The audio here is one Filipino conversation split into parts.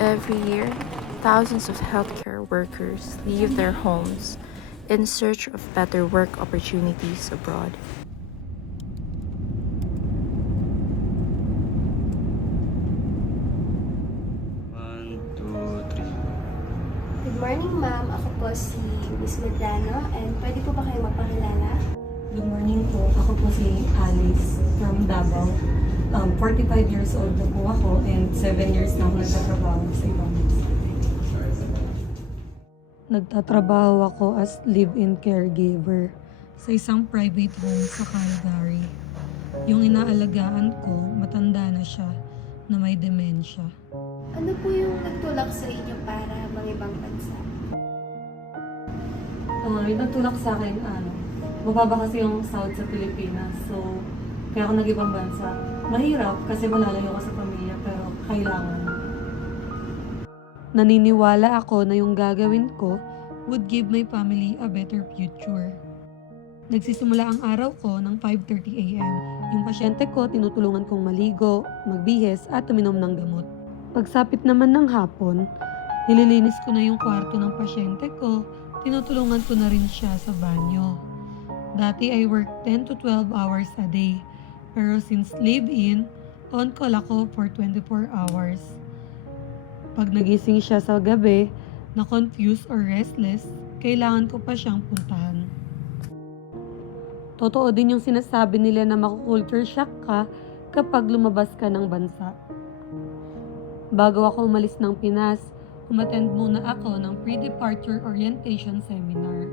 Every year, thousands of healthcare workers leave their homes in search of better work opportunities abroad. One, two, three. Good morning, ma'am. Ako po si Miss Medrano and pwede po ba kayo magpakilala? Good morning po. Ako po si Alice from Davao. 45 years old na po ako and 7 years na ako nagtatrabaho sa ibang bansa. Nagtatrabaho ako as live-in caregiver sa isang private home sa Calgary. Yung inaalagaan ko, matanda na siya na may demensya. Ano po yung nagtulak sa inyo para mag-ibang bansa? Yung nagtulak sa akin, mababa kasi yung sahod sa Pilipinas. So, kaya ako nag-ibang bansa. Mahirap kasi malalayo ko sa pamilya pero kailangan. Naniniwala ako na yung gagawin ko would give my family a better future. Nagsisimula ang araw ko ng 5:30 a.m. Yung pasyente ko, tinutulungan kong maligo, magbihes at uminom ng gamot. Pagsapit naman ng hapon, nililinis ko na yung kwarto ng pasyente ko, tinutulungan ko na rin siya sa banyo. Dati I work 10 to 12 hours a day, pero since live-in, on call ako for 24 hours. Pag nagising siya sa gabi, na confused or restless, kailangan ko pa siyang puntahan. Totoo din yung sinasabi nila na makukulture shock ka kapag lumabas ka ng bansa. Bago ako umalis ng Pinas, umattend muna ako ng pre-departure orientation seminar.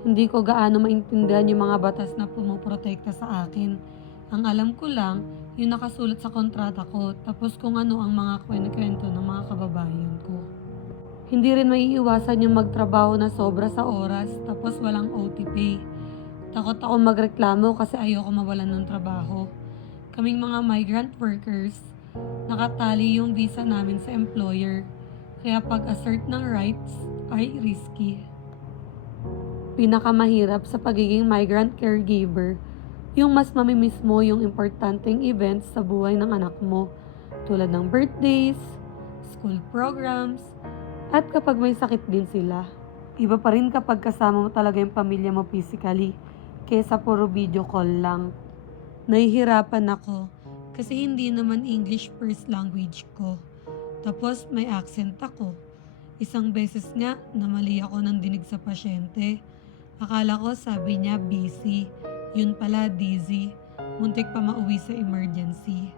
Hindi ko gaano maintindihan yung mga batas na pumoprotekta sa akin. Ang alam ko lang, yung nakasulat sa kontrata ko, tapos kung ano ang mga kwento ng mga kababayan ko. Hindi rin maiiwasan yung magtrabaho na sobra sa oras, tapos walang OT pay. Takot ako magreklamo kasi ayoko mawalan ng trabaho. Kaming mga migrant workers, nakatali yung visa namin sa employer, kaya pag-assert ng rights ay risky. Pinakamahirap sa pagiging migrant caregiver, yung mas mamimiss mo yung importanteng events sa buhay ng anak mo, tulad ng birthdays, school programs, at kapag may sakit din sila. Iba pa rin kapag kasama mo talaga yung pamilya mo physically, kesa puro video call lang. Nahihirapan ako kasi hindi naman English first language ko. Tapos may accent ako. Isang beses nga, namali ako ng dinig sa pasyente. Akala ko sabi niya busy, yun pala dizzy. Muntik pa mauwi sa emergency.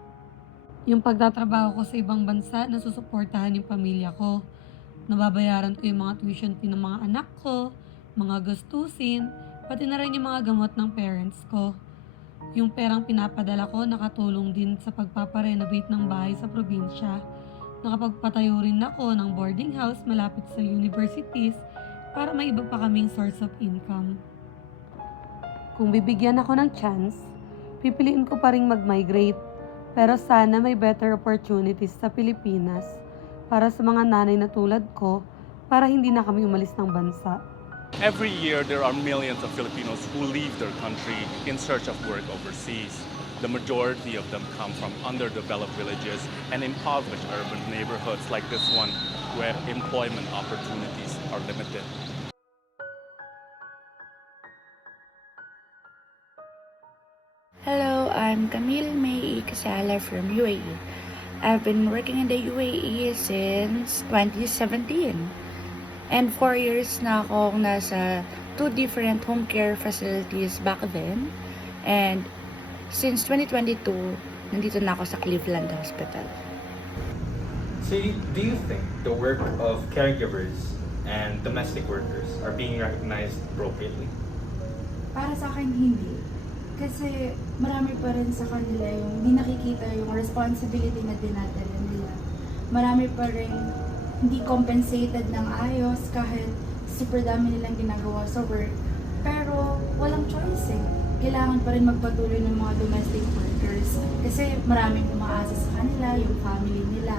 Yung pagtatrabaho ko sa ibang bansa, nasusuportahan yung pamilya ko. Nababayaran ko yung mga tuition fee ng mga anak ko, mga gastusin, pati na rin yung mga gamot ng parents ko. Yung perang pinapadala ko nakatulong din sa pagpaparenovate ng bahay sa probinsya. Nakapagpatayo rin ako ng boarding house malapit sa universities para may iba pa kaming source of income. Kung bibigyan ako ng chance, pipiliin ko pa rin mag-migrate. Pero sana may better opportunities sa Pilipinas para sa mga nanay na tulad ko para hindi na kami umalis ng bansa. Every year, there are millions of Filipinos who leave their country in search of work overseas. The majority of them come from underdeveloped villages and impoverished urban neighborhoods like this one, where employment opportunities are limited. Hello, I'm Camille May Casala from UAE. I've been working in the UAE since 2017. And 4 years na akong nasa 2 different home care facilities back then. And since 2022, nandito na ako sa Cleveland Hospital. So do you think the work of caregivers and domestic workers are being recognized appropriately? Para sa akin, hindi. Kasi marami pa rin sa kanila yung hindi nakikita yung responsibility na dinadala nila. Marami pa rin hindi compensated ng ayos kahit super dami nilang ginagawa sa work. Pero walang choice eh. Kailangan pa rin magpatuloy ng mga domestic workers kasi maraming umaasa sa kanila, yung family nila.